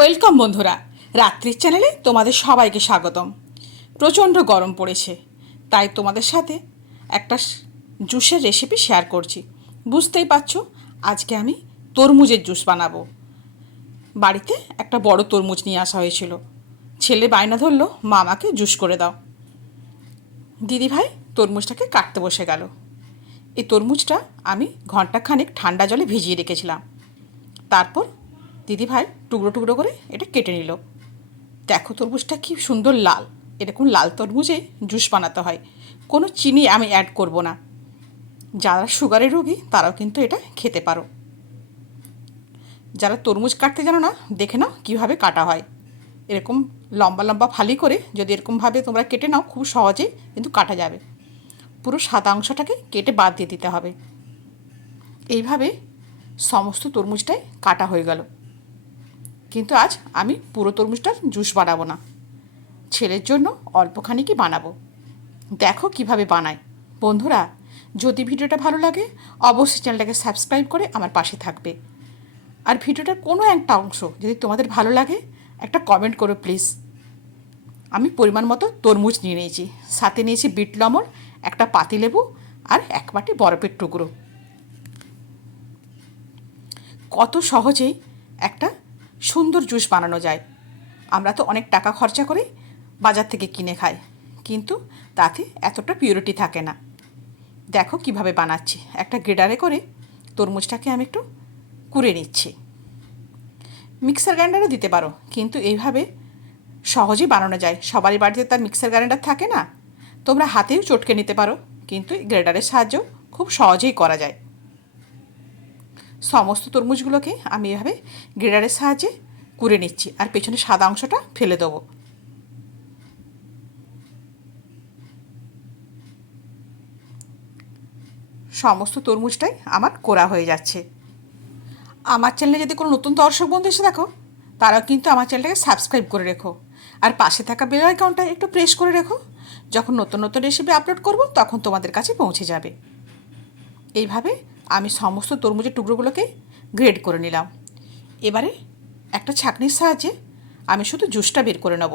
Welcome বন্ধুরা, রাত্রির চ্যানেলে তোমাদের সবাইকে স্বাগতম। প্রচণ্ড গরম পড়েছে, তাই তোমাদের সাথে একটা জুসের রেসিপি শেয়ার করছি। বুঝতেই পারছো, আজকে আমি তরমুজের জুস বানাবো। বাড়িতে একটা বড় তরমুজ নিয়ে আসা হয়েছিল। ছেলে বায়না ধরলো, মা আমাকে জুস করে দাও। দিদিভাই তরমুজটাকে কাটতে বসে গেল। এই তরমুজটা আমি ঘন্টাখানেক ঠান্ডা জলে ভিজিয়ে রেখেছিলাম। তারপর দিদিভাই টুকরো টুকরো করে এটা কেটে নিল। দেখো তরমুজটা কি সুন্দর লাল। এরকম লাল তরমুজে জুস বানাতে হয়। কোনো চিনি আমি অ্যাড করব না। যারা সুগারের রোগী তারাও কিন্তু এটা খেতে পারো। যারা তরমুজ কাটতে জানো না, দেখে নাও কীভাবে কাটা হয়। এরকম লম্বা লম্বা ফালি করে যদি এরকমভাবে তোমরা কেটে নাও, খুব সহজেই কিন্তু কাটা যাবে। পুরো সাদা অংশটাকে কেটে বাদ দিয়ে দিতে হবে। এইভাবে সমস্ত তরমুজটাই কাটা হয়ে গেল। কিন্তু আজ আমি পুরো তরমুজটার জুস বানাবো না, ছেলের জন্য অল্পখানিকই বানাবো। দেখো কিভাবে বানাই। বন্ধুরা, যদি ভিডিওটা ভালো লাগে অবশ্যই চ্যানেলটাকে সাবস্ক্রাইব করে আমার পাশে থাকবে। আর ভিডিওটার কোনো একটা অংশ যদি তোমাদের ভালো লাগে একটা কমেন্ট করো প্লিজ। আমি পরিমাণ মতো তরমুজ নিয়ে নিয়েছি, সাথে নিয়েছি বিট লবণ, একটা পাতিলেবু আর এক বাটি বরফের টুকরো। কত সহজেই একটা সুন্দর জুস বানানো যায়। আমরা তো অনেক টাকা খরচা করে বাজার থেকে কিনে খাই, কিন্তু তাতে এতটা পিউরিটি থাকে না। দেখো কিভাবে বানাচ্ছি। একটা গ্রেডারে করে তরমুজটাকে আমি একটু কুড়ে নিচ্ছি। মিক্সার গ্রাইন্ডারও দিতে পারো, কিন্তু এইভাবে সহজেই বানানো যায়। সবারই বাড়িতে তার মিক্সার গ্রাইন্ডার থাকে না। তোমরা হাতেও চটকে নিতে পারো, কিন্তু এই গ্রেডারের সাহায্যেও খুব সহজেই করা যায়। সমস্ত তরমুজগুলোকে আমি এভাবে গ্রেডারের সাহায্যে কুড়ে নিচ্ছি, আর পেছনে সাদা অংশটা ফেলে দেবো। সমস্ত তরমুজটাই আমার কোরা হয়ে যাচ্ছে। আমার চ্যানেলে যদি কোনো নতুন দর্শক বন্ধু এসে দেখো, তারাও কিন্তু আমার চ্যানেলটাকে সাবস্ক্রাইব করে রেখো, আর পাশে থাকা বেল আইকনটা একটু প্রেস করে রেখো। যখন নতুন নতুন রেসিপি আপলোড করব তখন তোমাদের কাছে পৌঁছে যাবে। এইভাবে আমি সমস্ত তরমুজের টুকরোগুলোকে গ্রেড করে নিলাম। এবারে একটা ছাঁকনির সাহায্যে আমি শুধু জুসটা বের করে নেব।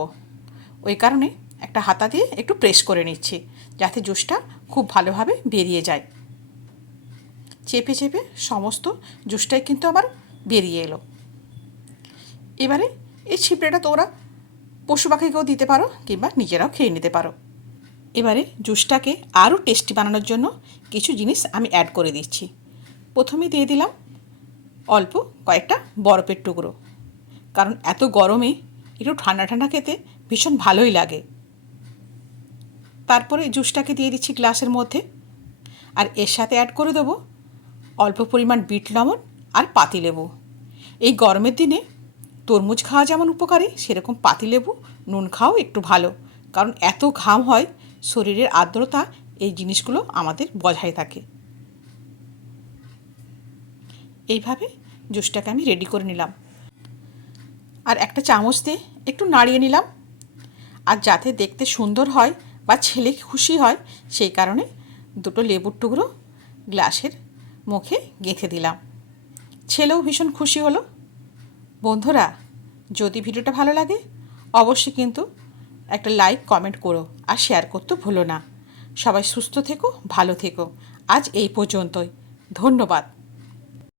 ওই কারণে একটা হাতা দিয়ে একটু প্রেস করে নিচ্ছি, যাতে জুসটা খুব ভালোভাবে বেরিয়ে যায়। চেপে চেপে সমস্ত জুসটাই কিন্তু আমার বেরিয়ে এলো। এবারে এই ছিপড়েটা তোমরা পশু পাখিকেও দিতে পারো, কিংবা নিজেরাও খেয়ে নিতে পারো। এবারে জুসটাকে আরও টেস্টি বানানোর জন্য কিছু জিনিস আমি অ্যাড করে দিচ্ছি। প্রথমে দিয়ে দিলাম অল্প কয়েকটা বরফের টুকরো, কারণ এত গরমে একটু ঠান্ডা ঠান্ডা খেতে ভীষণ ভালোই লাগে। তারপরে জুসটাকে দিয়ে দিচ্ছি গ্লাসের মধ্যে, আর এর সাথে অ্যাড করে দেবো অল্প পরিমাণ বিট লবণ আর পাতিলেবু। এই গরমের দিনে তরমুজ খাওয়া যেমন উপকারী, সেরকম পাতিলেবু নুন খাওয়াও একটু ভালো, কারণ এত ঘাম হয়, শরীরের আর্দ্রতা এই জিনিসগুলো আমাদের বজায় থাকে। এইভাবে জুসটাকে আমি রেডি করে নিলাম, আর একটা চামচ দিয়ে একটু নাড়িয়ে নিলাম। আর যাতে দেখতে সুন্দর হয় বা ছেলে খুশি হয়, সেই কারণে দুটো লেবুর টুকরো গ্লাসের মুখে গেঁথে দিলাম। ছেলেও ভীষণ খুশি হলো। বন্ধুরা, যদি ভিডিওটা ভালো লাগে অবশ্যই কিন্তু একটা লাইক কমেন্ট করো, আর শেয়ার করতে ভুলো না। সবাই সুস্থ থেকো, ভালো থেকো। আজ এই পর্যন্তই। ধন্যবাদ।